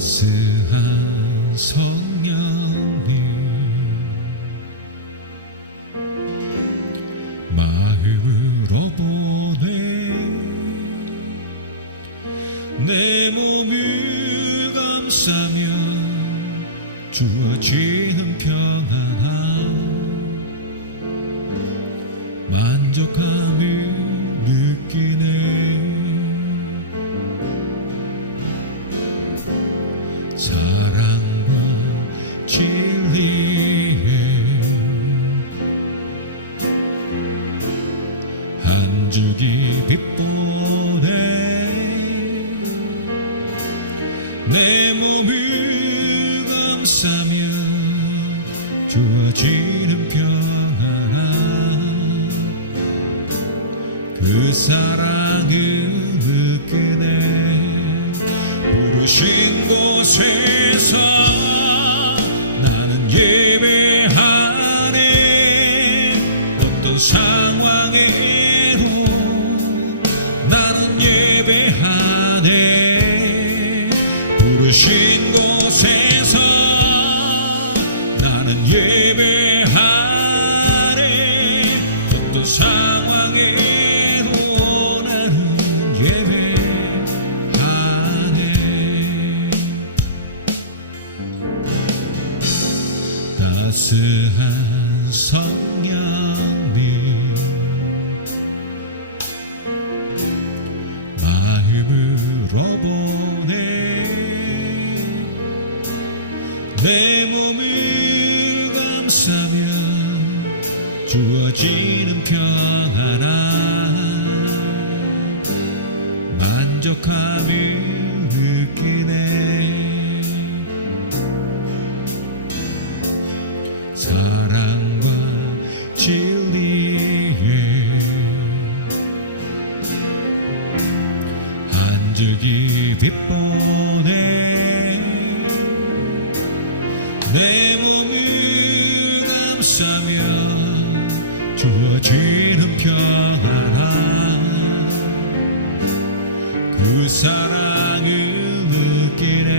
따스한 성령님 마음으로 보내 내 몸을 감싸며 주어지는 평안함 만족함을 느끼네. 사랑과 진리에 한 줄기 빛보내 내 몸을 감싸며 주어지는 평안함 그 사랑을 느끼네. 부르신 곳에서 나는 예배하네. 어떤 상황에도 나는 예배하네. 부르신 곳에서 나는 예배하네. 어떤 상황에도 나는 예배하네. 따스한 성령님 마음으로 보내 내 몸을 감싸며 주어지는 평안함 만족함을 느끼네. 사랑과 진리에 한 줄기 빛보내 내 몸을 감싸며 주어지는 평안함 그 사랑을 느끼네.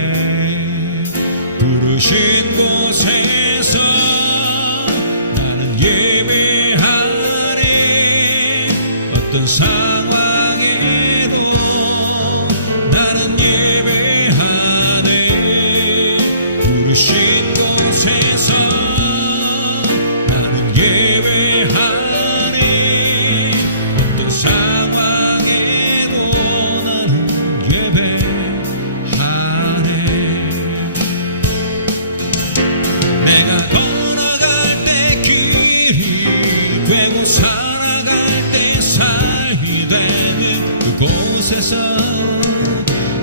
부르신 곳에서 나는 예배하네. 어떤 상황에도 나는 예배하네. 부르신 곳에서 나는 예배하네. 어떤 상황에도 나는 예배하네. 내가 걸어갈 때 길이 되고 살아갈 때 삶이 되는 그곳에서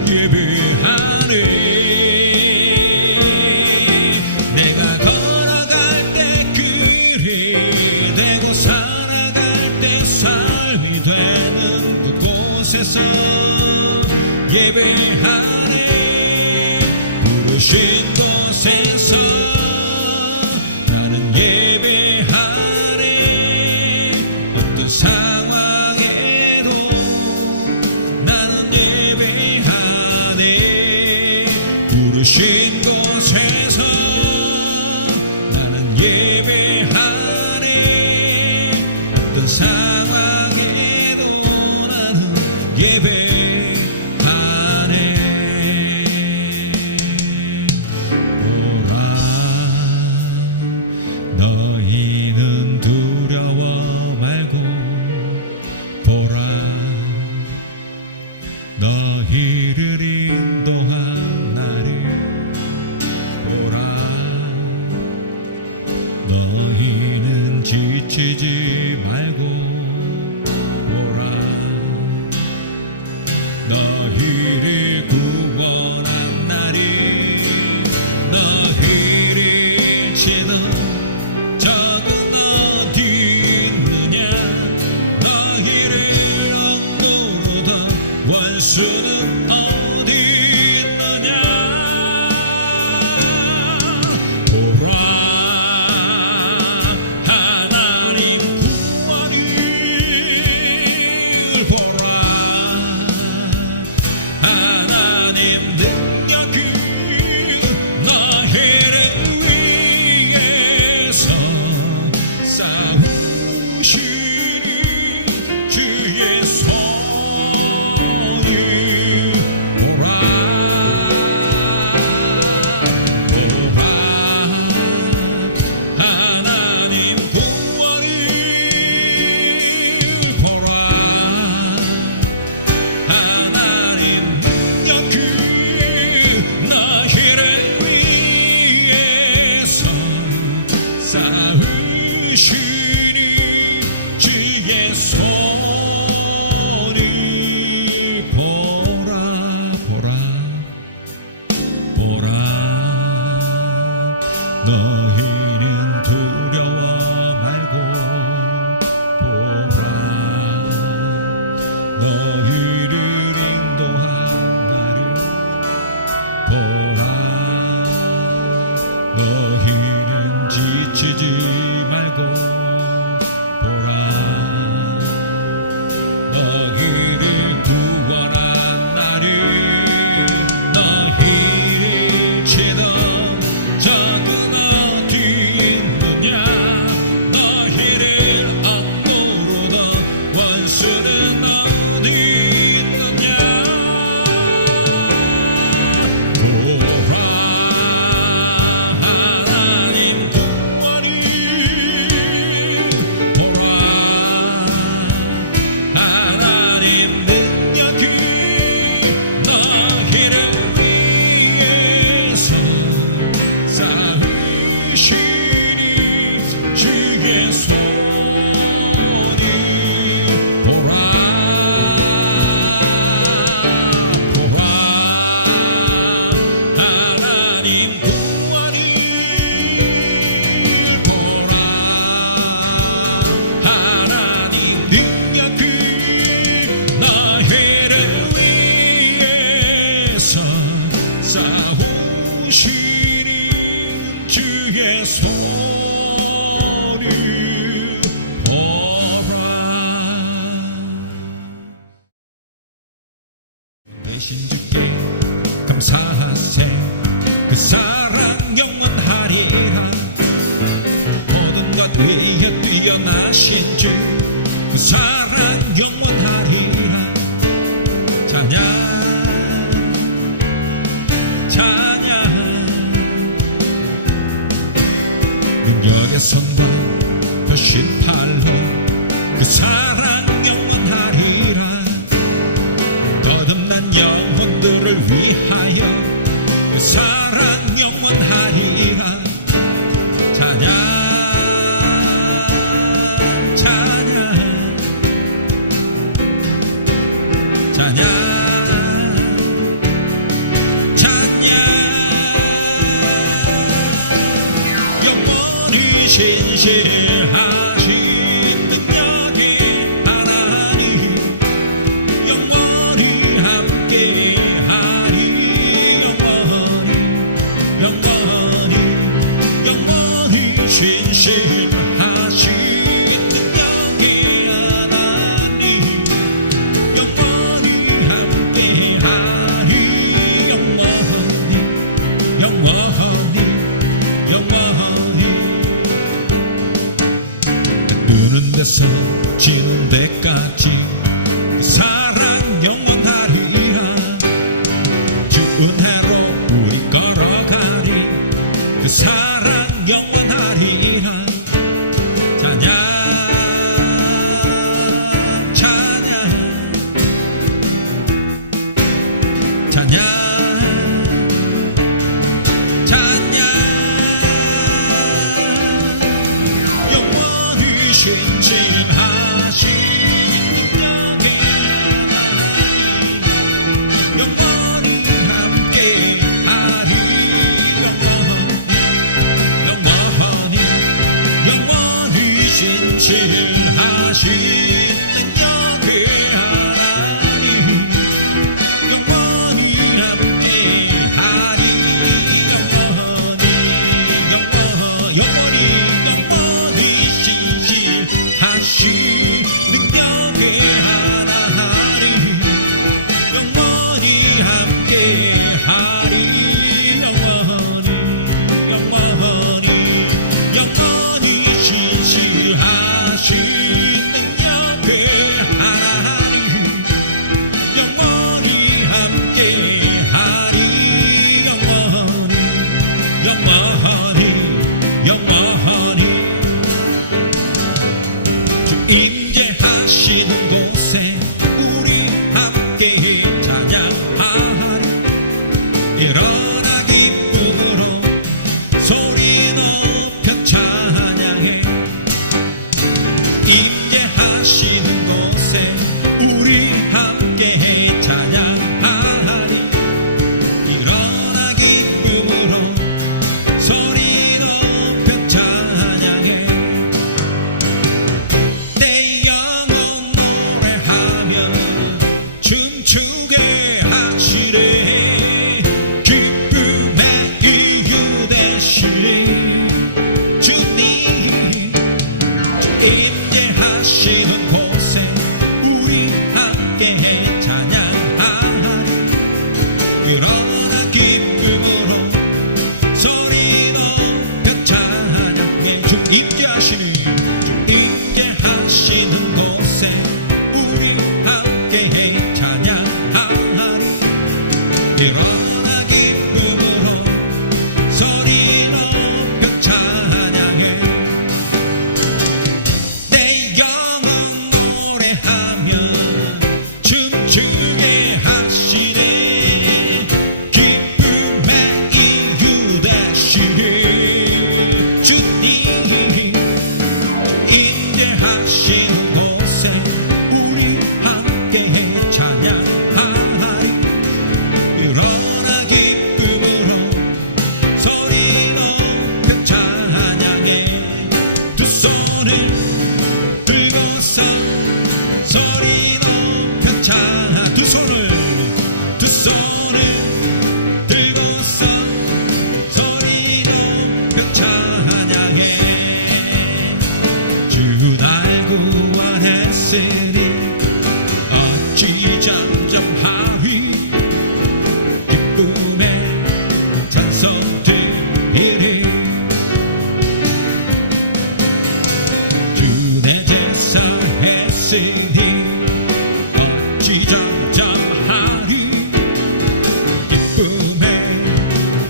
예배하네. 내가 걸어갈 때 길이 되고 살아갈 때 삶이 되는 그곳에서 예배하네. 부르신 곳에서 나는 예배하네. 어떤 상황에도 나는 예배하네. 부르신 곳에서 나는 예배하네. 어떤 상황에도 나는 예배하네. 보라 너희는 두려워 말고 보라 너희를 인도한 나를 보라 너희는 지치지 말고 보라 너희를 구원한 날이 너희를 지는 적은 어디 있느냐. 너희를 억누르던 원수는 어디 있느냐. 보라 하나님 하신 주 그 사랑 영원하리라. 찬양 찬양 능력의 손과 펴신 팔로 그 사랑 영원하리라. 거듭난 영혼들을 위하여 그 사랑 영원하리라. 찬양 찬양 찬양 찬양 영원히 신실하신 능력의 하나님 영원히 함께하리. 영원히 신실하신 능력의 하나님 영원히 함께하리. 영원히 뜨는 데서 지는 데까지 사랑 영원하리라. 주 은혜로 우리 걸어가리. 그 사랑 영원하리라. 찬양 찬양 찬양 찬양 영원히 신실하신 능력의 하나님 영원히 함께하리. 영원히 신실하신 능력의 하나님 영원히 함께하리. 영원히 신실하신 능력의 하나님 영원히 함께하리. 영원히 신실하신 능력의 하나님 영원히 함께하리. 영원히 주 임재하시는 곳에 우리 함께 찬양하리. 일어나 기쁨으로 소리 높여 찬양해. 임재하시는 곳에 우리 함께 찬양하리. 일어나 기쁨으로 소리 높여 찬양해. 내 영혼 노래하며 춤추게 하시네. 기쁨의 이유 되시네. 주님 임재하시는 곳에 우리 함께 찬양하리. 일어나 기쁨으로 소리 높여 찬양해. 주 임재하시는 곳에 우리 함께 찬양하리. 일어나 기쁨으로 소리 높여 찬양해. 내 영혼 노래하며 춤추게 하시네. 기쁨의 이유 되시네. 주님 임재하시는 곳에 우리 함께 찬양하리. 일어나 기쁨으로 소리 높여 찬양해. 두 손을 들고서 소리 높여 찬양. 두 손을 들고서 소리 높여 찬양해. 주 날 구원했으니 어찌 잠잠하리. 기쁨에 찬송 드리리. 주 내 했으니 어찌 잠잠하리 기쁨에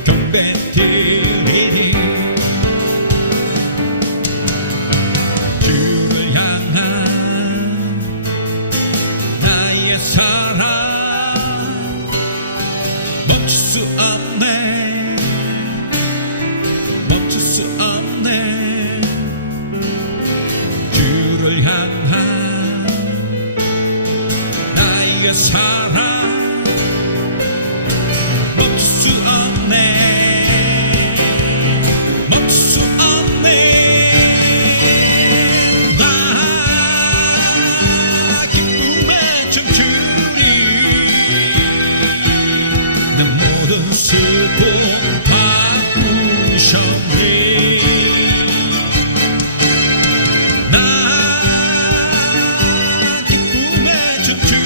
경배 드리리 주를 향한 나의 사랑 멈출 수 없네 멈출 수 없네 주를 향한 나의 사랑 멈출 수 없네 멈출 수 없네 나 기쁨에 춤추리 내 모든 슬픔 바꾸셨네 나 기쁨에 춤추리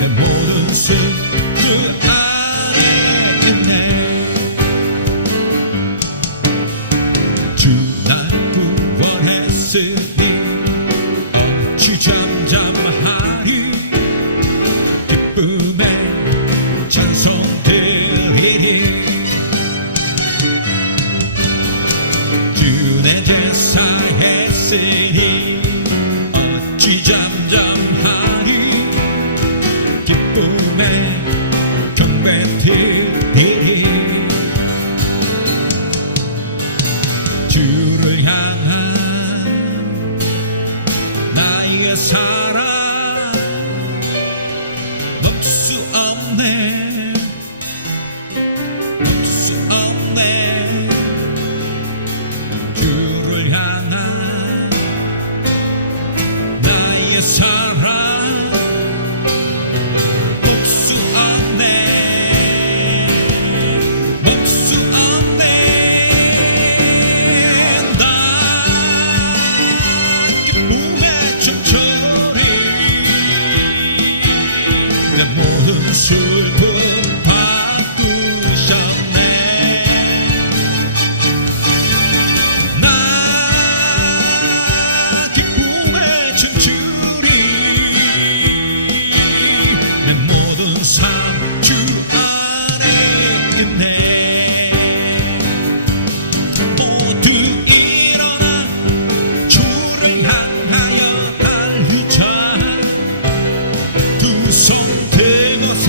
내 모든 슬픔 안에 있네 주 날 구원했으니 어찌 잠잠하리 기쁨에 찬송 드리리 주 내 제사 했으니 어찌 잠잠하리 기쁨에 경배 드리리 주를 향한 나의 사랑 멈출 수 없네 멈출 수 없네 주를 향한 나의 사랑 멈출 수 없네 멈출 수 없네 나 기쁨에 춤추리 내 모든 슬픔 바꾸셨네 나 기쁨에 춤추리 내 모든 삶 주 안에 있네 모두 일어나 주를 향하여 달리자 두 손 들고서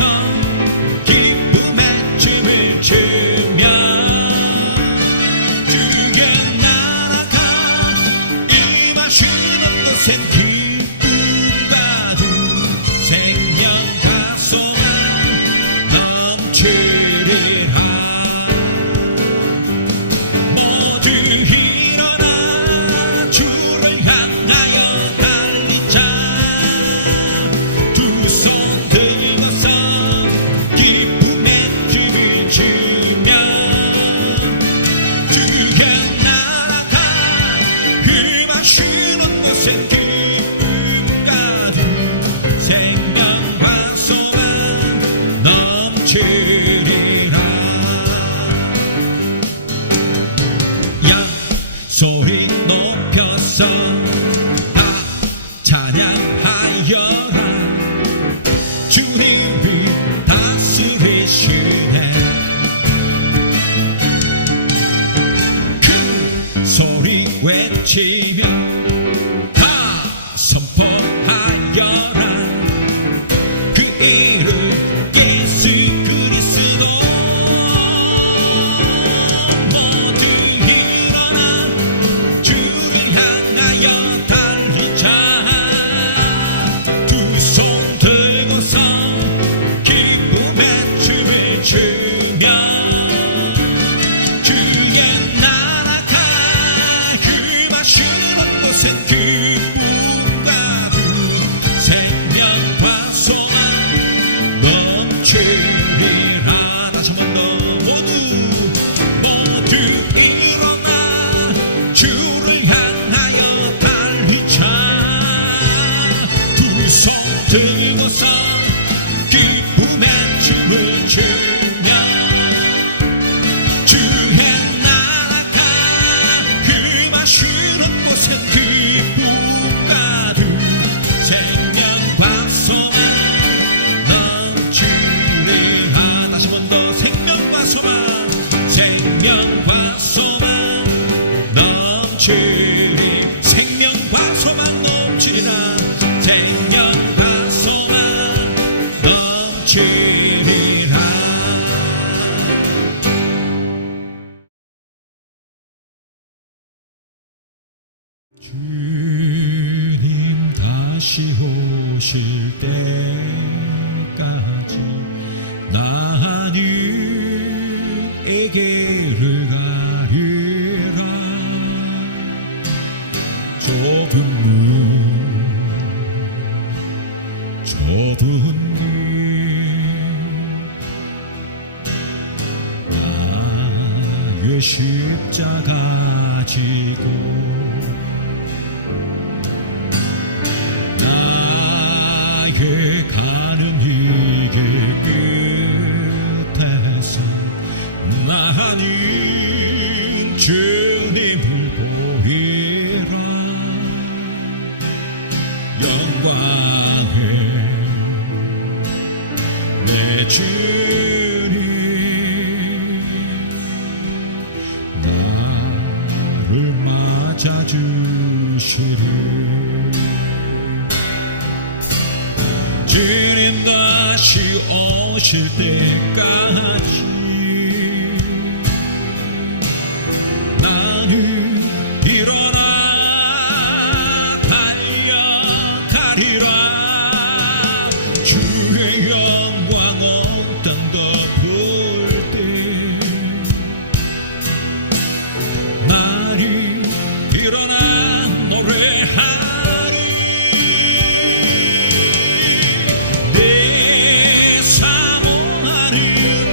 기쁨의 춤을 추며 주의 나라가 임하시는 곳엔 기쁨과 두 생명과 소망 넘치리라 모두 일어나 주를 향하여 달리자 두 손 들고서 기쁨의 춤을 추며 주의 나라가 임하시는 곳엔 기쁨과 두 생명과 소망 넘치리라 야 소리 높여서 다 찬양하여라 주님이 다스리시네 큰 소리 외치며 다 선포하여라 그 이름 예수 그리스도 모두 일어나 주를 향하여 달리자 두 손 들고서 기쁨의 춤을 추며 주의 나라가 임하시는 곳엔 주님 다시 오실 때까지 나는 에게를 가리라. 좁은 문 나의 십자가 지고 나의 가는 이 길 끝에서 나는 주님을 보이라. 영광의 내 주님 나를 맞아주시리. 주님 다시 오실 때까지 나는 일어나 달려가리라. 주의 영광 온 땅 덮을 때 나는 일어나 노래하리. 내 사모하는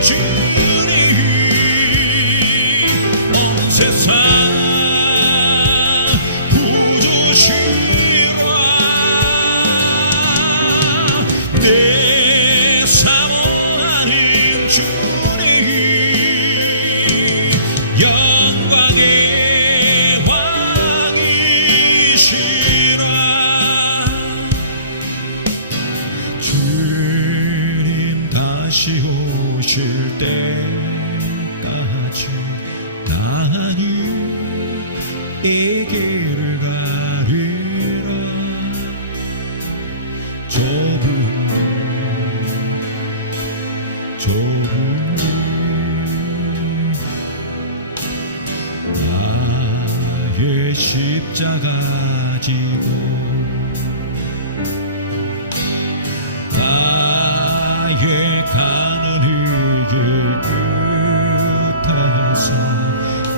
주님 온 세상 구주시라. 내 사모하는 주님 영광의 왕이시라. 주님 다시 오실 때까지 나는 에게를 가리라. 좁은 문 나의 십자가 지고 나의 가는 이 길 끝에서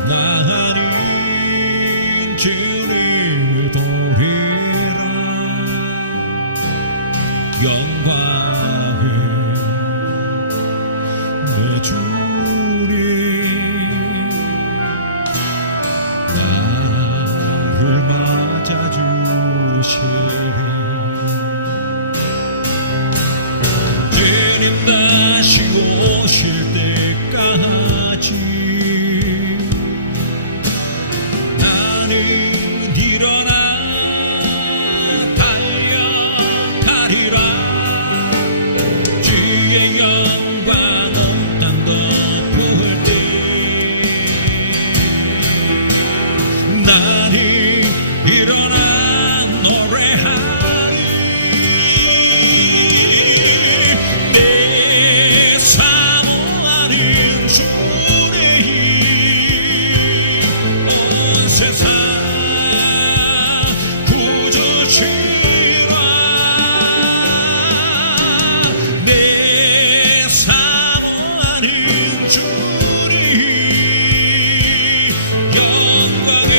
나는 주님을 보리라. 영광의 내 주님 나를 맞아주시리. 주님 다시 오실 때까지 나는 일어나 달려가리라. 주의 영광 온 땅 덮을 때 나는 일어나 노래하리. 내 사모하는 주님 온 세상 구주시라. 내 사모하는 주님 영광의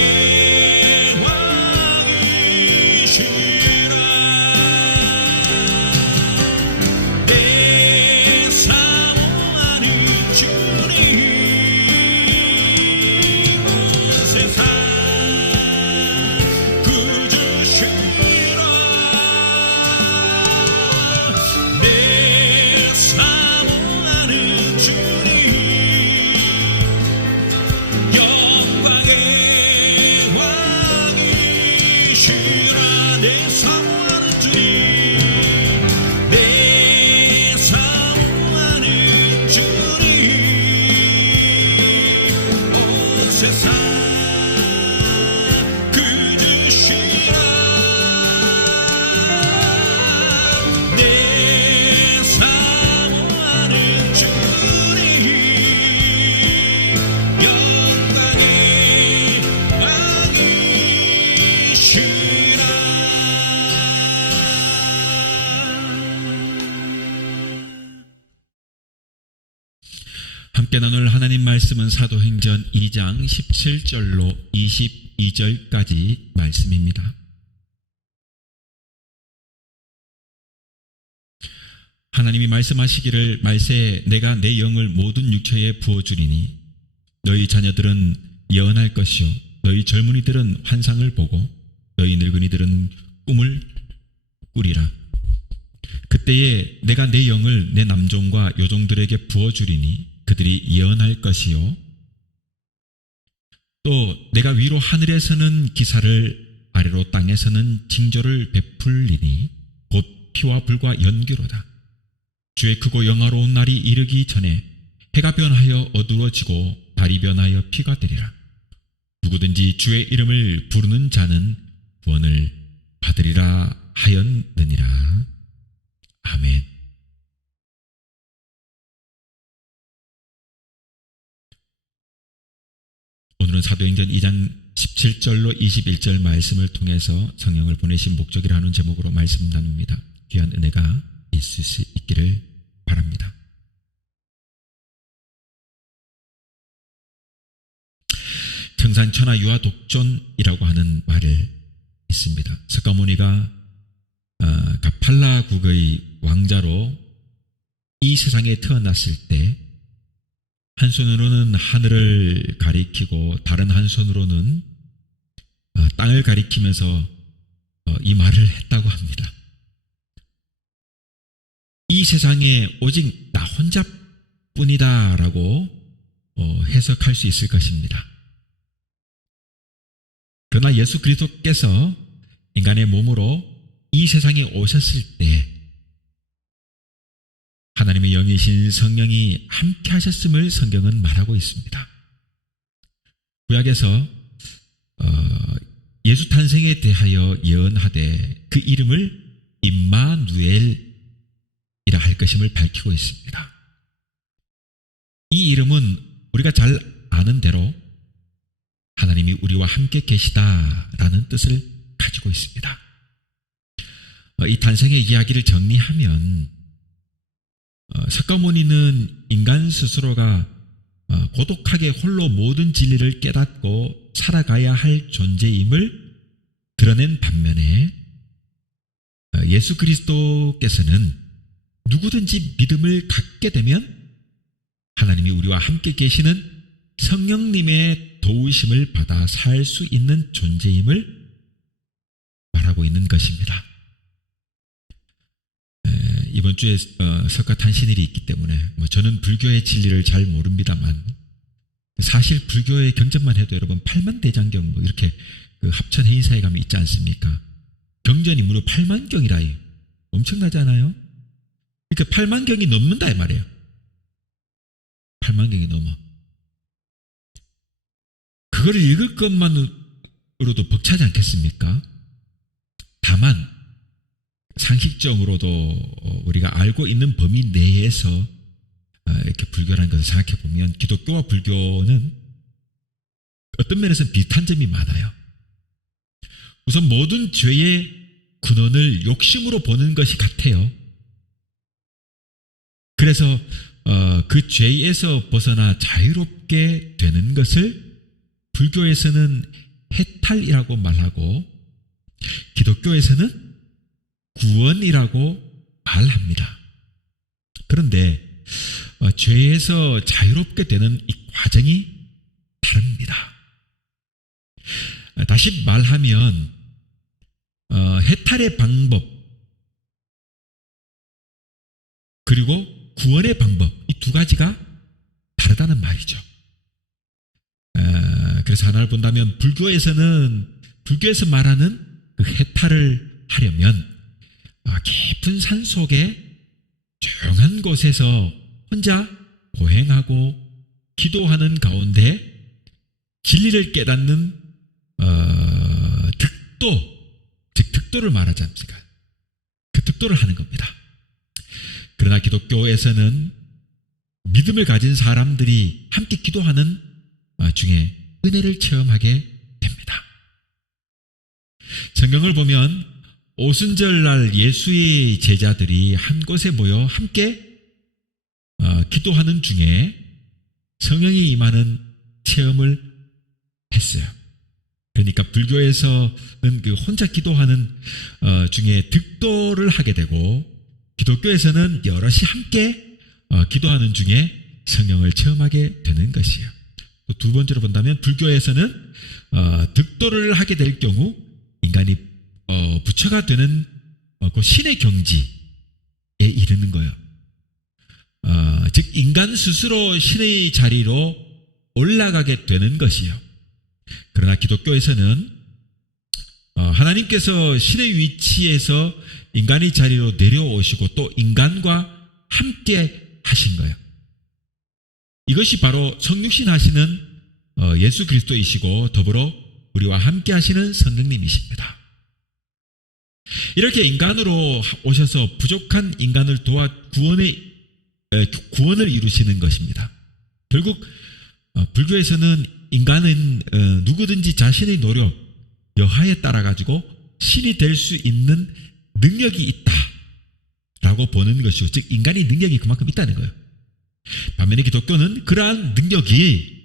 왕이시라. 내 사모하는 주님 온 세상 구주시라. 내 사모하는 주님 영광의 왕이시라. 내 사모하는 주님 내 사모하는 주님 온 세상 구주시라. 내 사모하는 주님 영광의 왕이시라. 함께 나눌 하나님 말씀은 사도행전 2장 17절로 22절까지 말씀입니다. 하나님이 말씀하시기를 말세에 내가 내 영을 모든 육체에 부어주리니 너희 자녀들은 예언할 것이요 너희 젊은이들은 환상을 보고 너희 늙은이들은 꿈을 꾸리라. 그때에 내가 내 영을 내 남종과 여종들에게 부어주리니 그들이 예언할 것이요 또 내가 위로 하늘에서는 기사를 아래로 땅에서는 징조를 베풀리니 곧 피와 불과 연기로다. 주의 크고 영화로운 날이 이르기 전에 해가 변하여 어두워지고 달이 변하여 피가 되리라. 누구든지 주의 이름을 부르는 자는 구원을 받으리라 하였느니라. 아멘. 오늘은 사도행전 2장 17절로 21절 말씀을 통해서 성령을 보내신 목적이라는 제목으로 말씀 나눕니다. 귀한 은혜가 있을 수 있기를 바랍니다. 청산천하 유아 독존이라고 하는 말을 있습니다. 석가모니가 가팔라국의 왕자로 이 세상에 태어났을 때 한 손으로는 하늘을 가리키고 다른 한 손으로는 땅을 가리키면서 이 말을 했다고 합니다. 이 세상에 오직 나 혼자뿐이다 라고 해석할 수 있을 것입니다. 그러나 예수 그리스도께서 인간의 몸으로 이 세상에 오셨을 때 하나님의 영이신 성령이 함께 하셨음을 성경은 말하고 있습니다. 구약에서 예수 탄생에 대하여 예언하되 그 이름을 임마누엘이라 할 것임을 밝히고 있습니다. 이 이름은 우리가 잘 아는 대로 하나님이 우리와 함께 계시다라는 뜻을 가지고 있습니다. 이 탄생의 이야기를 정리하면 석가모니는 인간 스스로가 고독하게 홀로 모든 진리를 깨닫고 살아가야 할 존재임을 드러낸 반면에 예수 그리스도께서는 누구든지 믿음을 갖게 되면 하나님이 우리와 함께 계시는 성령님의 도우심을 받아 살 수 있는 존재임을 말하고 있는 것입니다. 이번 주에 석가탄신일이 있기 때문에 저는 불교의 진리를 잘 모릅니다만 사실 불교의 경전만 해도 여러분 8만 대장경 이렇게 그 합천 해인사에 가면 있지 않습니까? 경전이 무려 8만 경이라 엄청나잖아요. 그러니까 8만 경이 넘는다 이 말이에요. 8만 경이 넘어. 그걸 읽을 것만으로도 벅차지 않겠습니까? 다만 상식적으로도 우리가 알고 있는 범위 내에서 이렇게 불교라는 것을 생각해 보면 기독교와 불교는 어떤 면에서는 비슷한 점이 많아요. 우선 모든 죄의 근원을 욕심으로 보는 것이 같아요. 그래서 그 죄에서 벗어나 자유롭게 되는 것을 불교에서는 해탈이라고 말하고 기독교에서는 구원이라고 말합니다. 그런데 죄에서 자유롭게 되는 이 과정이 다릅니다. 다시 말하면 해탈의 방법 그리고 구원의 방법 이 두 가지가 다르다는 말이죠. 그래서 하나를 본다면 불교에서 말하는 그 해탈을 하려면 깊은 산 속에 조용한 곳에서 혼자 고행하고 기도하는 가운데 진리를 깨닫는 득도를 말하지 않습니까? 그 득도를 하는 겁니다. 그러나 기독교에서는 믿음을 가진 사람들이 함께 기도하는 중에 은혜를 체험하게 됩니다. 성경을 보면 오순절날 예수의 제자들이 한 곳에 모여 함께 기도하는 중에 성령이 임하는 체험을 했어요. 그러니까 불교에서는 그 혼자 기도하는 중에 득도를 하게 되고, 기독교에서는 여럿이 함께 기도하는 중에 성령을 체험하게 되는 것이에요. 또 두 번째로 본다면 불교에서는 득도를 하게 될 경우 인간이 부처가 되는 그 신의 경지에 이르는 거예요. 즉 인간 스스로 신의 자리로 올라가게 되는 것이요. 그러나 기독교에서는 하나님께서 신의 위치에서 인간의 자리로 내려오시고 또 인간과 함께 하신 거예요. 이것이 바로 성육신 하시는 예수 그리스도이시고 더불어 우리와 함께 하시는 성령님이십니다. 이렇게 인간으로 오셔서 부족한 인간을 도와 구원을 이루시는 것입니다. 결국 불교에서는 인간은 누구든지 자신의 노력, 여하에 따라 가지고 신이 될 수 있는 능력이 있다라고 보는 것이고, 즉 인간의 능력이 그만큼 있다는 거예요. 반면에 기독교는 그러한 능력이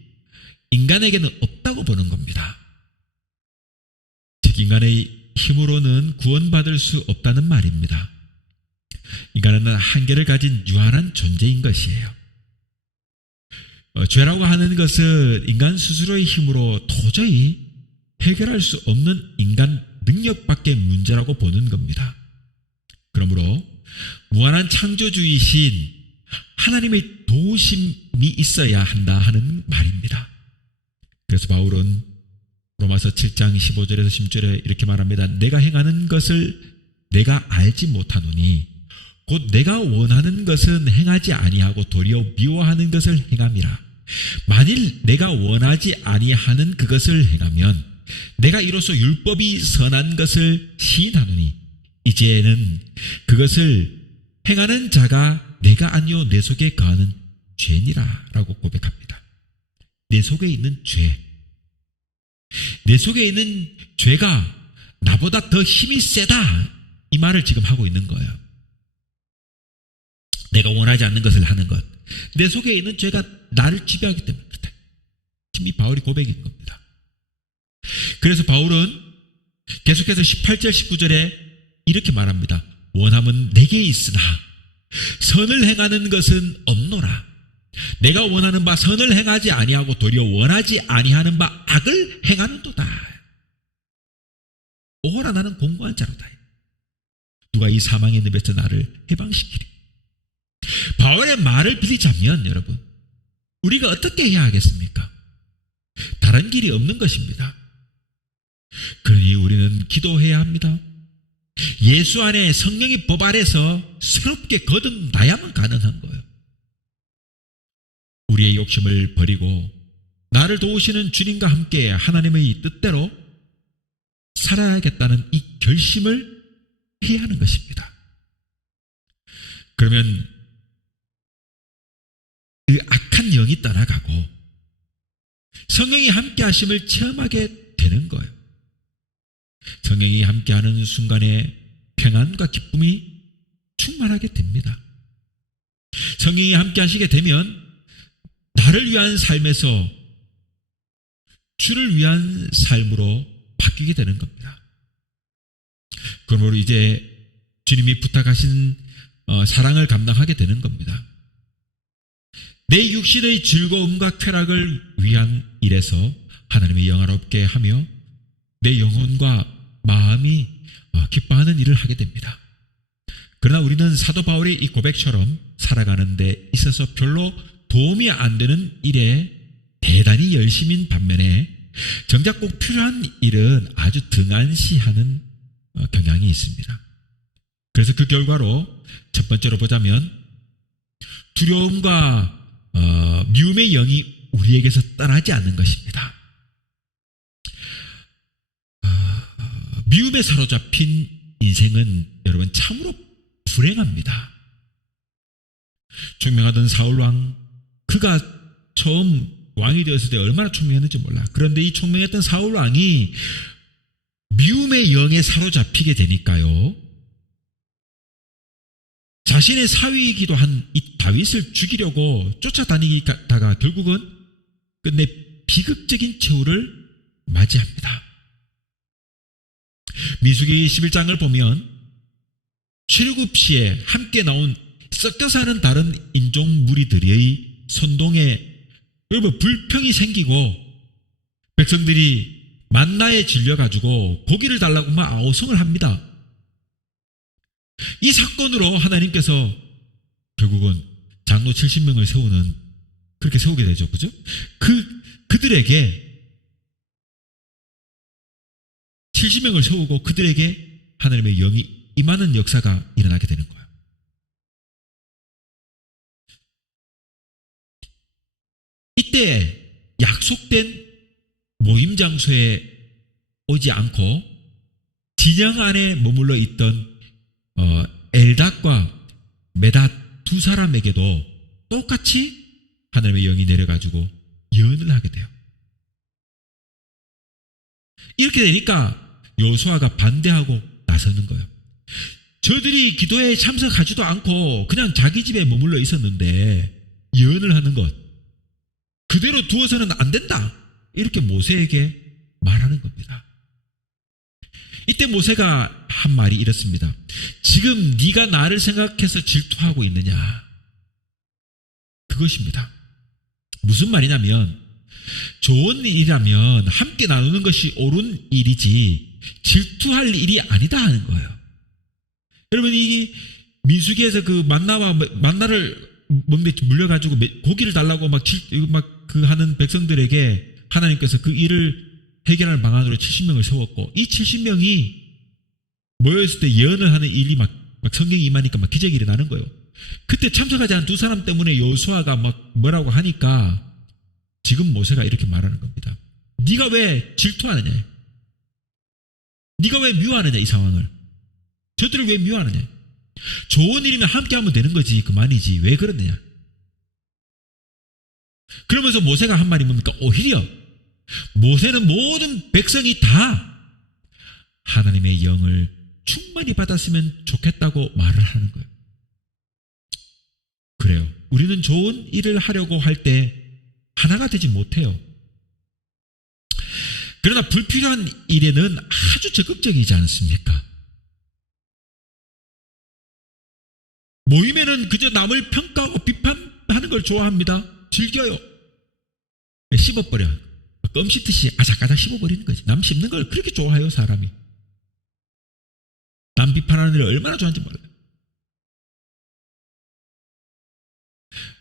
인간에게는 없다고 보는 겁니다. 즉 인간의 힘으로는 구원받을 수 없다는 말입니다. 인간은 한계를 가진 유한한 존재인 것이에요. 죄라고 하는 것은 인간 스스로의 힘으로 도저히 해결할 수 없는 인간 능력밖의 문제라고 보는 겁니다. 그러므로 무한한 창조주이신 하나님의 도우심이 있어야 한다 하는 말입니다. 그래서 바울은 로마서 7장 15절에서 16절에 이렇게 말합니다. 내가 행하는 것을 내가 알지 못하노니 곧 내가 원하는 것은 행하지 아니하고 도리어 미워하는 것을 행함이라. 만일 내가 원하지 아니하는 그것을 행하면 내가 이로써 율법이 선한 것을 시인하노니 이제는 그것을 행하는 자가 내가 아니요 내 속에 거하는 죄니라 라고 고백합니다. 내 속에 있는 죄, 내 속에 있는 죄가 나보다 더 힘이 세다, 이 말을 지금 하고 있는 거예요. 내가 원하지 않는 것을 하는 것, 내 속에 있는 죄가 나를 지배하기 때문에 그렇다. 지금 이 바울이 고백인 겁니다. 그래서 바울은 계속해서 18절 19절에 이렇게 말합니다. 원함은 내게 있으나 선을 행하는 것은 없노라. 내가 원하는 바 선을 행하지 아니하고 도리어 원하지 아니하는 바 악을 행하는도다. 오호라 나는 공고한 자로다. 누가 이 사망의 늪에서 나를 해방시키리. 바울의 말을 빌리자면 여러분, 우리가 어떻게 해야 하겠습니까? 다른 길이 없는 것입니다. 그러니 우리는 기도해야 합니다. 예수 안에 성령의 법 아래서 새롭게 거듭나야만 가능한 거예요. 우리의 욕심을 버리고 나를 도우시는 주님과 함께 하나님의 뜻대로 살아야겠다는 이 결심을 해야 하는 것입니다. 그러면 그 악한 영이 떠나가고 성령이 함께 하심을 체험하게 되는 거예요. 성령이 함께하는 순간에 평안과 기쁨이 충만하게 됩니다. 성령이 함께하시게 되면 나를 위한 삶에서 주를 위한 삶으로 바뀌게 되는 겁니다. 그러므로 이제 주님이 부탁하신 사랑을 감당하게 되는 겁니다. 내 육신의 즐거움과 쾌락을 위한 일에서 하나님의 영화롭게 하며 내 영혼과 마음이 기뻐하는 일을 하게 됩니다. 그러나 우리는 사도 바울의 이 고백처럼 살아가는 데 있어서 별로 도움이 안 되는 일에 대단히 열심인 반면에 정작 꼭 필요한 일은 아주 등한시하는 경향이 있습니다. 그래서 그 결과로 첫 번째로 보자면 두려움과 미움의 영이 우리에게서 떠나지 않는 것입니다. 미움에 사로잡힌 인생은 여러분 참으로 불행합니다. 총명하던 사울왕, 그가 처음 왕이 되었을 때 얼마나 총명했는지 몰라. 그런데 이 총명했던 사울왕이 미움의 영에 사로잡히게 되니까요, 자신의 사위이기도 한 이 다윗을 죽이려고 쫓아다니다가 결국은 끝내 비극적인 최후를 맞이합니다. 민수기 11장을 보면 출애굽 시에 함께 나온 섞여 사는 다른 인종 무리들의 선동에 여러분 불평이 생기고 백성들이 만나에 질려가지고 고기를 달라고 막 아우성을 합니다. 이 사건으로 하나님께서 결국은 장로 70명을 그렇게 세우게 되죠. 그죠? 그들에게 70명을 세우고 그들에게 하나님의 영이 임하는 역사가 일어나게 되는 거예요. 이때 약속된 모임 장소에 오지 않고 진영 안에 머물러 있던 엘닷과 메닷 두 사람에게도 똑같이 하나님의 영이 내려가지고 예언을 하게 돼요. 이렇게 되니까 여호수아가 반대하고 나서는 거예요. 저들이 기도에 참석하지도 않고 그냥 자기 집에 머물러 있었는데 예언을 하는 것 그대로 두어서는 안 된다. 이렇게 모세에게 말하는 겁니다. 이때 모세가 한 말이 이렇습니다. 지금 네가 나를 생각해서 질투하고 있느냐? 그것입니다. 무슨 말이냐면 좋은 일이라면 함께 나누는 것이 옳은 일이지 질투할 일이 아니다 하는 거예요. 여러분 이 민수기에서 그 만나를 먹는데 물려가지고 고기를 달라고 막 하는 백성들에게 하나님께서 그 일을 해결할 방안으로 70명을 세웠고 이 70명이 모여있을 때 예언을 하는 일이 막 성경이 임하니까 막 기적이 일어나는 거예요. 그때 참석하지 않은 두 사람 때문에 여호수아가 막 뭐라고 하니까 지금 모세가 이렇게 말하는 겁니다. 네가 왜 질투하느냐? 네가 왜 미워하느냐 이 상황을? 저들을 왜 미워하느냐? 좋은 일이면 함께하면 되는 거지 그만이지 왜 그러느냐? 그러면서 모세가 한 말이 뭡니까? 오히려 모세는 모든 백성이 다 하나님의 영을 충만히 받았으면 좋겠다고 말을 하는 거예요. 그래요. 우리는 좋은 일을 하려고 할 때 하나가 되지 못해요. 그러나 불필요한 일에는 아주 적극적이지 않습니까? 모임에는 그저 남을 평가하고 비판하는 걸 좋아합니다. 즐겨요. 씹어버려. 껌 씹듯이 아작아작 씹어버리는 거지. 남 씹는 걸 그렇게 좋아해요, 사람이. 남 비판하는 일을 얼마나 좋아하는지 몰라요.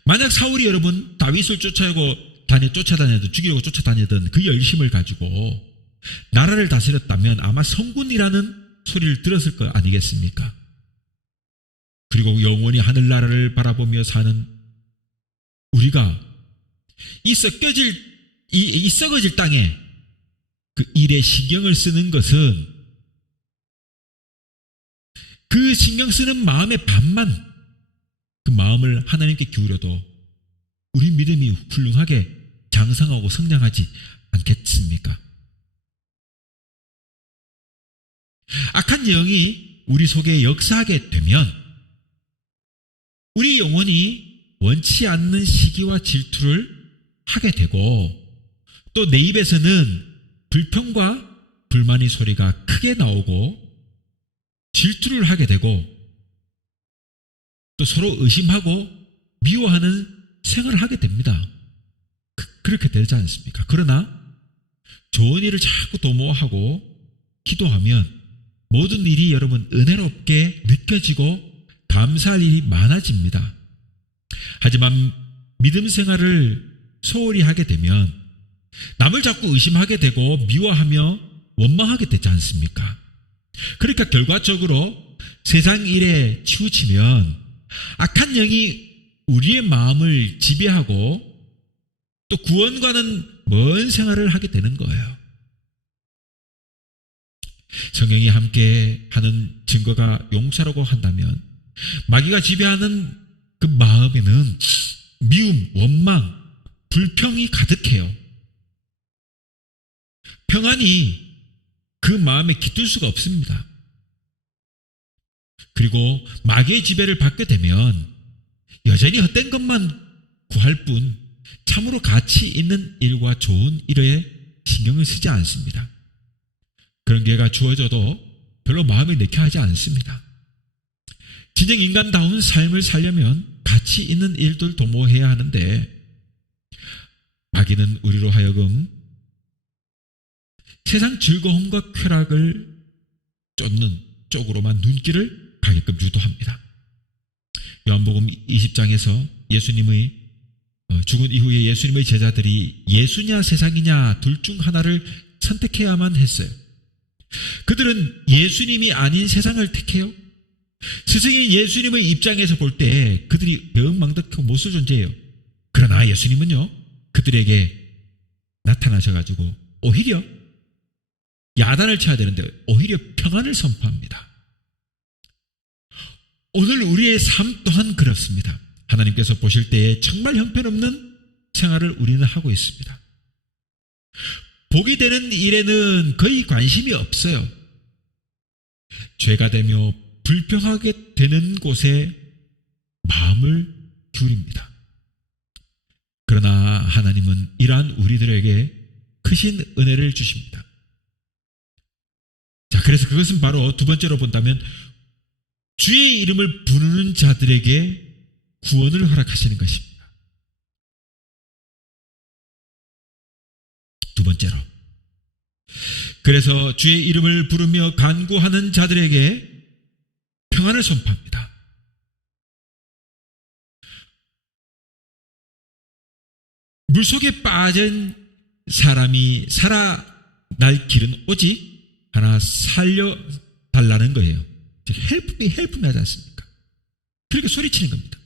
만약 사울이 여러분 다윗을 쫓아다니던 죽이려고 쫓아다니던 그 열심을 가지고 나라를 다스렸다면 아마 성군이라는 소리를 들었을 거 아니겠습니까? 그리고 영원히 하늘나라를 바라보며 사는 우리가 이 썩어질 땅에 그 일에 신경을 쓰는 것은 그 신경 쓰는 마음의 반만 그 마음을 하나님께 기울여도 우리 믿음이 훌륭하게 장성하고 성장하지 않겠습니까? 악한 영이 우리 속에 역사하게 되면 우리 영혼이 원치 않는 시기와 질투를 하게 되고 또 내 입에서는 불평과 불만의 소리가 크게 나오고 질투를 하게 되고 또 서로 의심하고 미워하는 생활을 하게 됩니다. 그렇게 되지 않습니까? 그러나 좋은 일을 자꾸 도모하고 기도하면 모든 일이 여러분 은혜롭게 느껴지고 감사할 일이 많아집니다. 하지만 믿음 생활을 소홀히 하게 되면 남을 자꾸 의심하게 되고 미워하며 원망하게 되지 않습니까? 그러니까 결과적으로 세상 일에 치우치면 악한 영이 우리의 마음을 지배하고 또 구원과는 먼 생활을 하게 되는 거예요. 성령이 함께 하는 증거가 용서라고 한다면 마귀가 지배하는 그 마음에는 미움, 원망, 불평이 가득해요. 평안이 그 마음에 깃들 수가 없습니다. 그리고 마귀의 지배를 받게 되면 여전히 헛된 것만 구할 뿐 참으로 가치 있는 일과 좋은 일에 신경을 쓰지 않습니다. 그런 기회가 주어져도 별로 마음에 내켜 하지 않습니다. 진정 인간다운 삶을 살려면 가치 있는 일들 도모해야 하는데 마귀는 우리로 하여금 세상 즐거움과 쾌락을 쫓는 쪽으로만 눈길을 가게끔 유도합니다. 요한복음 20장에서 예수님의 죽은 이후에 예수님의 제자들이 예수냐 세상이냐 둘 중 하나를 선택해야만 했어요. 그들은 예수님이 아닌 세상을 택해요. 스승인 예수님의 입장에서 볼 때 그들이 배은망덕하고 못쓸 존재예요. 그러나 예수님은요, 그들에게 나타나셔가지고 오히려 야단을 쳐야 되는데 오히려 평안을 선포합니다. 오늘 우리의 삶 또한 그렇습니다. 하나님께서 보실 때에 정말 형편없는 생활을 우리는 하고 있습니다. 복이 되는 일에는 거의 관심이 없어요. 죄가 되며 불평하게 되는 곳에 마음을 기울입니다. 그러나 하나님은 이러한 우리들에게 크신 은혜를 주십니다. 자, 그래서 그것은 바로 두 번째로 본다면 주의 이름을 부르는 자들에게 구원을 허락하시는 것입니다. 두 번째로, 그래서 주의 이름을 부르며 간구하는 자들에게 평안을 선포합니다. 물속에 빠진 사람이 살아날 길은 오직 하나, 살려달라는 거예요. 즉 help me 하지 않습니까? 그렇게 소리치는 겁니다.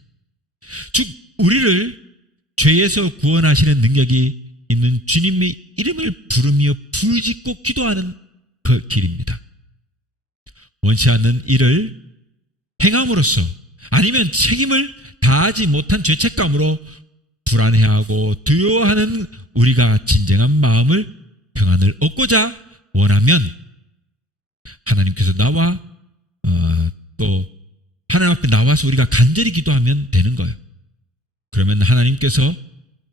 즉 우리를 죄에서 구원하시는 능력이 있는 주님의 이름을 부르며 부르짖고 기도하는 그 길입니다. 원치 않는 일을 행함으로써 아니면 책임을 다하지 못한 죄책감으로 불안해하고 두려워하는 우리가 진정한 마음을 평안을 얻고자 원하면 하나님께서 또 하나님 앞에 나와서 우리가 간절히 기도하면 되는 거예요. 그러면 하나님께서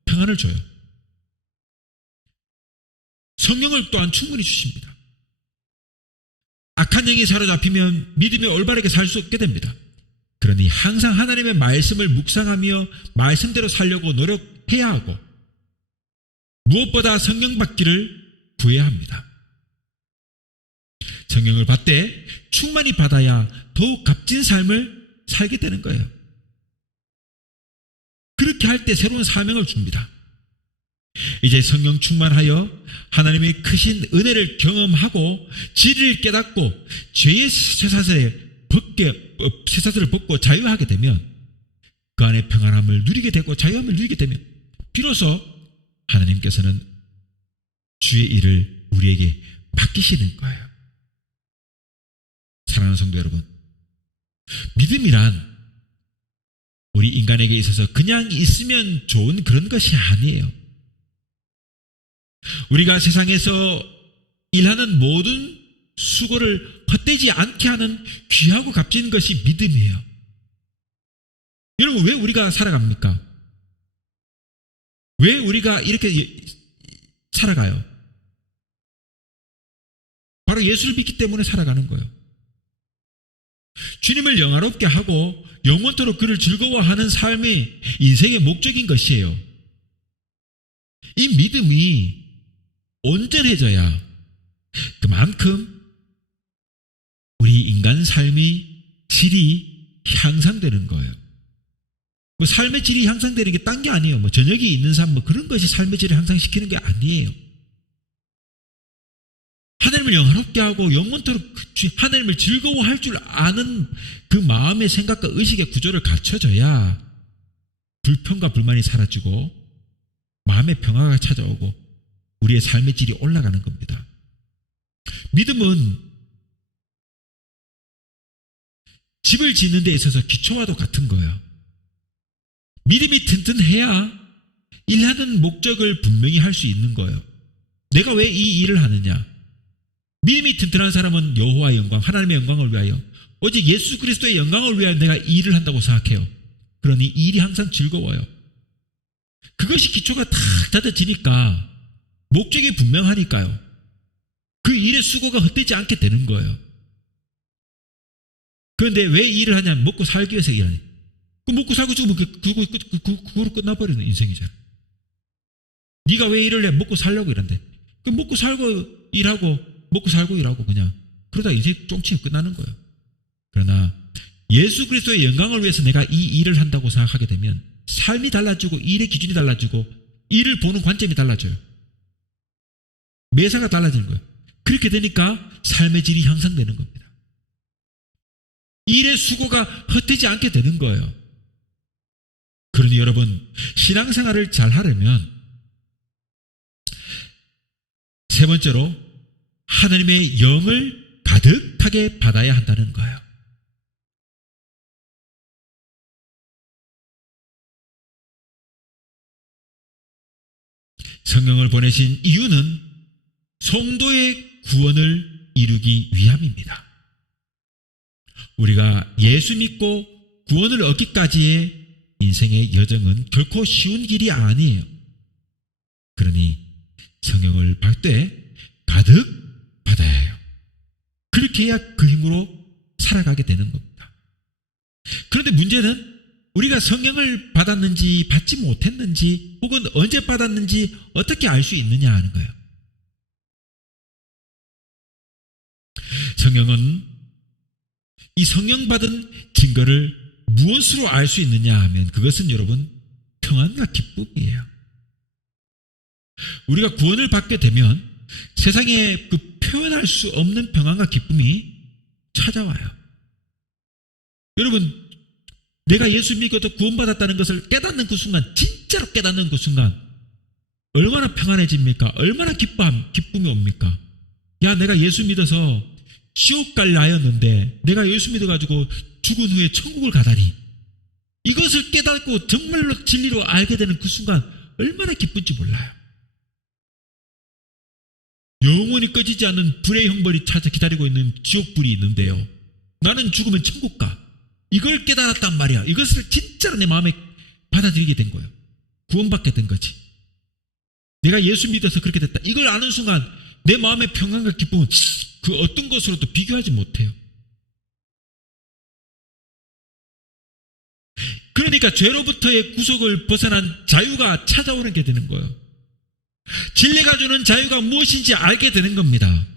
평안을 줘요. 성령을 또한 충분히 주십니다. 악한 영이 사로잡히면 믿음이 올바르게 살 수 없게 됩니다. 그러니 항상 하나님의 말씀을 묵상하며 말씀대로 살려고 노력해야 하고 무엇보다 성령 받기를 구해야 합니다. 성령을 받되 충만히 받아야 더욱 값진 삶을 살게 되는 거예요. 그렇게 할 때 새로운 사명을 줍니다. 이제 성령 충만하여 하나님의 크신 은혜를 경험하고 진리를 깨닫고 죄의 쇠사슬을 벗고 자유하게 되면 그 안에 평안함을 누리게 되고 자유함을 누리게 되면 비로소 하나님께서는 주의 일을 우리에게 맡기시는 거예요. 사랑하는 성도 여러분, 믿음이란 우리 인간에게 있어서 그냥 있으면 좋은 그런 것이 아니에요. 우리가 세상에서 일하는 모든 수고를 헛되지 않게 하는 귀하고 값진 것이 믿음이에요. 여러분, 왜 우리가 살아갑니까? 왜 우리가 이렇게 살아가요? 바로 예수를 믿기 때문에 살아가는 거예요. 주님을 영화롭게 하고 영원토록 그를 즐거워하는 삶이 인생의 목적인 것이에요. 이 믿음이 온전해져야 그만큼 우리 인간 삶의 질이 향상되는 거예요. 뭐 삶의 질이 향상되는 게 딴 게 아니에요. 뭐 저녁이 있는 삶 뭐 그런 것이 삶의 질을 향상시키는 게 아니에요. 하나님을 영화롭게 하고 영원토록 하나님을 즐거워할 줄 아는 그 마음의 생각과 의식의 구조를 갖춰줘야 불평과 불만이 사라지고 마음의 평화가 찾아오고 우리의 삶의 질이 올라가는 겁니다. 믿음은 집을 짓는 데 있어서 기초와도 같은 거예요. 믿음이 튼튼해야 일하는 목적을 분명히 할 수 있는 거예요. 내가 왜 이 일을 하느냐? 믿음이 튼튼한 사람은 여호와의 영광, 하나님의 영광을 위하여 오직 예수 그리스도의 영광을 위하여 내가 이 일을 한다고 생각해요. 그러니 이 일이 항상 즐거워요. 그것이 기초가 탁 다져지니까 목적이 분명하니까요. 그 일의 수고가 헛되지 않게 되는 거예요. 그런데 왜 이 일을 하냐면 먹고 살기 위해서 일하니. 그 먹고 살고 죽으면 그거로 끝나버리는 인생이잖아. 네가 왜 일을 해? 먹고 살려고 이런데. 그 먹고 살고 일하고 먹고 살고 일하고 그냥 그러다 인생 쫑치고 끝나는 거예요. 그러나 예수 그리스도의 영광을 위해서 내가 이 일을 한다고 생각하게 되면 삶이 달라지고 일의 기준이 달라지고 일을 보는 관점이 달라져요. 매사가 달라지는 거예요. 그렇게 되니까 삶의 질이 향상되는 겁니다. 일의 수고가 헛되지 않게 되는 거예요. 그러니 여러분, 신앙생활을 잘 하려면 세 번째로 하나님의 영을 가득하게 받아야 한다는 거예요. 성령을 보내신 이유는 성도의 구원을 이루기 위함입니다. 우리가 예수 믿고 구원을 얻기까지의 인생의 여정은 결코 쉬운 길이 아니에요. 그러니 성령을 받되 가득 받아야 해요. 그렇게 해야 그 힘으로 살아가게 되는 겁니다. 그런데 문제는 우리가 성령을 받았는지 받지 못했는지 혹은 언제 받았는지 어떻게 알 수 있느냐 하는 거예요. 성령은 이 성령 받은 증거를 무엇으로 알 수 있느냐 하면 그것은 여러분 평안과 기쁨이에요. 우리가 구원을 받게 되면 세상에 그 표현할 수 없는 평안과 기쁨이 찾아와요. 여러분, 내가 예수 믿고 구원받았다는 것을 깨닫는 그 순간, 진짜로 깨닫는 그 순간 얼마나 평안해집니까? 얼마나 기쁨이 옵니까? 야, 내가 예수 믿어서 지옥 갈 나였는데 내가 예수 믿어가지고 죽은 후에 천국을 가다니, 이것을 깨닫고 정말로 진리로 알게 되는 그 순간 얼마나 기쁜지 몰라요. 영원히 꺼지지 않는 불의 형벌이 찾아 기다리고 있는 지옥불이 있는데요, 나는 죽으면 천국 가. 이걸 깨달았단 말이야. 이것을 진짜로 내 마음에 받아들이게 된 거예요. 구원받게 된 거지. 내가 예수 믿어서 그렇게 됐다. 이걸 아는 순간 내 마음의 평안과 기쁨은 그 어떤 것으로도 비교하지 못해요. 그러니까 죄로부터의 구속을 벗어난 자유가 찾아오는 게 되는 거예요. 진리가 주는 자유가 무엇인지 알게 되는 겁니다.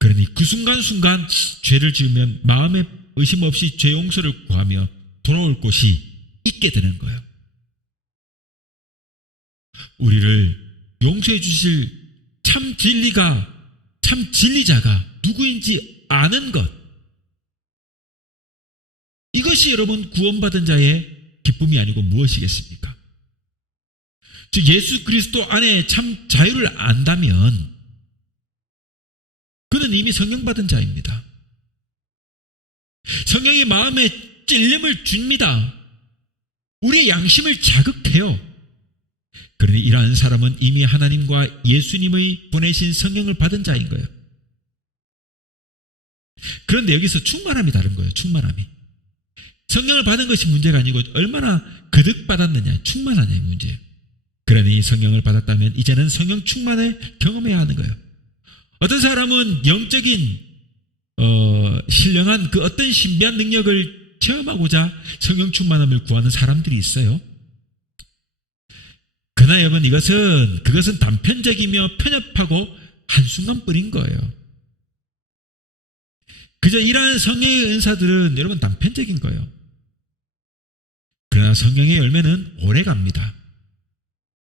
그러니 그 순간순간 죄를 지으면 마음에 의심 없이 죄 용서를 구하며 돌아올 곳이 있게 되는 거예요. 우리를 용서해 주실 참 진리자가 누구인지 아는 것, 이것이 여러분 구원받은 자의 기쁨이 아니고 무엇이겠습니까? 즉 예수 그리스도 안에 참 자유를 안다면 그는 이미 성령 받은 자입니다. 성령이 마음에 찔림을 줍니다. 우리의 양심을 자극해요. 그러니 이러한 사람은 이미 하나님과 예수님의 보내신 성령을 받은 자인 거예요. 그런데 여기서 충만함이 다른 거예요. 충만함이. 성령을 받은 것이 문제가 아니고 얼마나 거듭 받았느냐, 충만하냐의 문제예요. 그러니 성령을 받았다면 이제는 성령 충만을 경험해야 하는 거예요. 어떤 사람은 영적인 신령한 그 어떤 신비한 능력을 체험하고자 성령 충만함을 구하는 사람들이 있어요. 그러나 여러분, 그것은 단편적이며 편협하고 한순간뿐인 거예요. 그저 이러한 성령의 은사들은 여러분 단편적인 거예요. 그러나 성령의 열매는 오래갑니다.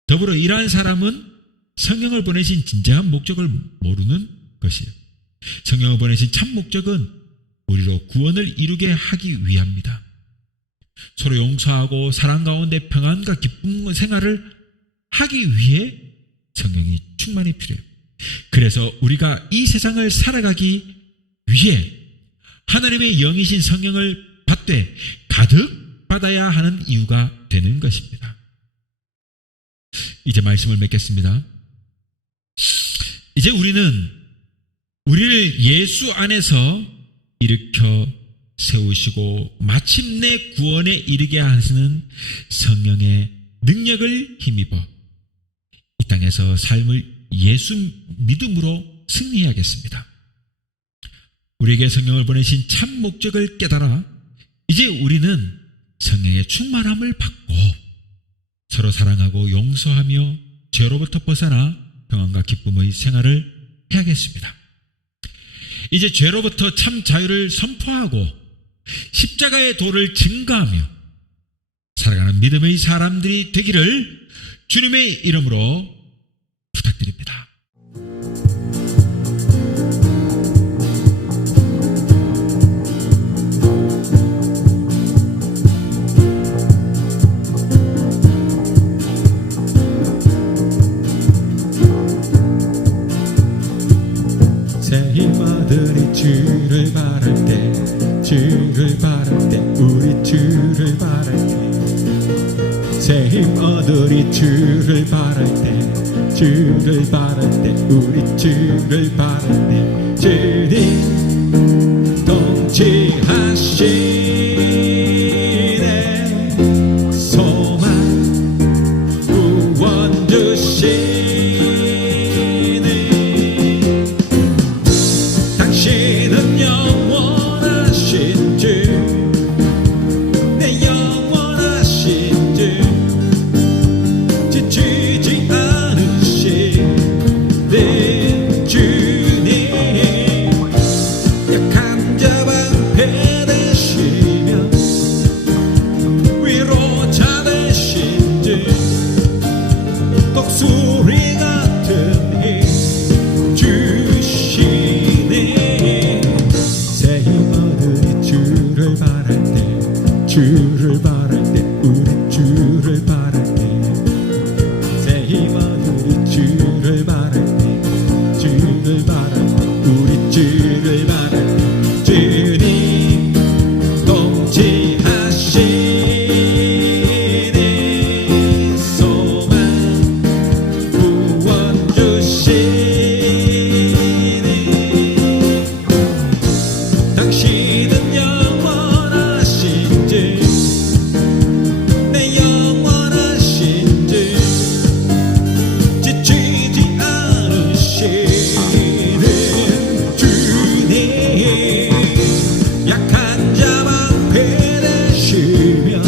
더불어 이러한 사람은 성령을 보내신 진정한 목적을 모르는 것이에요. 성령을 보내신 참 목적은 우리로 구원을 이루게 하기 위함입니다. 서로 용서하고 사랑 가운데 평안과 기쁨 생활을 하기 위해 성령이 충만히 필요해요. 그래서 우리가 이 세상을 살아가기 위해 하나님의 영이신 성령을 받되 가득 받아야 하는 이유가 되는 것입니다. 이제 말씀을 맺겠습니다. 이제 우리를 예수 안에서 일으켜 세우시고 마침내 구원에 이르게 하시는 성령의 능력을 힘입어 이 땅에서 삶을 예수 믿음으로 승리해야겠습니다. 우리에게 성령을 보내신 참 목적을 깨달아 이제 우리는 성령의 충만함을 받고 서로 사랑하고 용서하며 죄로부터 벗어나 평안과 기쁨의 생활을 해야겠습니다. 이제 죄로부터 참 자유를 선포하고 십자가의 도를 증거하며 살아가는 믿음의 사람들이 되기를 주님의 이름으로 부탁드립니다. 세임아들이 주를 바랄 때, 주를 바랄 때, 우리 주를 바랄 때, 세임아들이 주를 바랄 때, 주를 바랄 때, 우리 주를 바랄 때, 주님 통치하시네 소망 구원 주시네 당신은 영원하신 주 내 영원하신 주 지치지 않으신 내 주님 약한 자 방패 되시며 위로자 되신 주 독수리 같은 힘 주시네 세임아들이 주를 바랄 때 주를 바랄 때 우리 주를 바랄 때 세임아들이 주를 바랄 때 주를 바랄 때 우리 주를 바랄 때 주님 통치하시네 소망 구원 주시네 당신은 영원하신 주 내 영원하신 주 지치지 않으시는 주님 약한 자 방패 되시며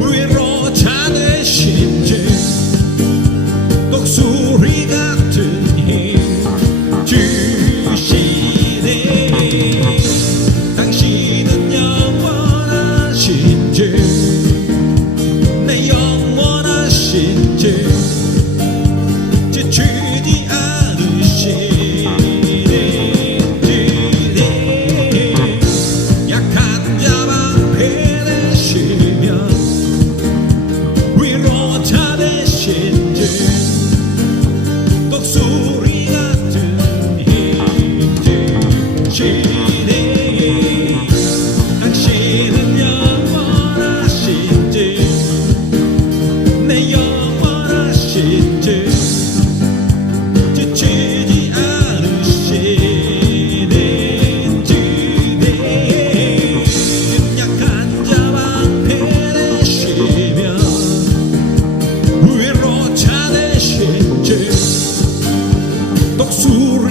위로자 되신 주 독수리 같은 힘 주시네 당신은 영원하신 주 내 영원하신 주 지치지 않으시네 주님 약한 자 방패 되시며 위로자 되신 주 독수리 같은 힘 주시네 당신은 영원하신 주 내 영원하신 주 지치지 않으시는 주님 약한 자 방패 되시며 위로자 되신 주 독수리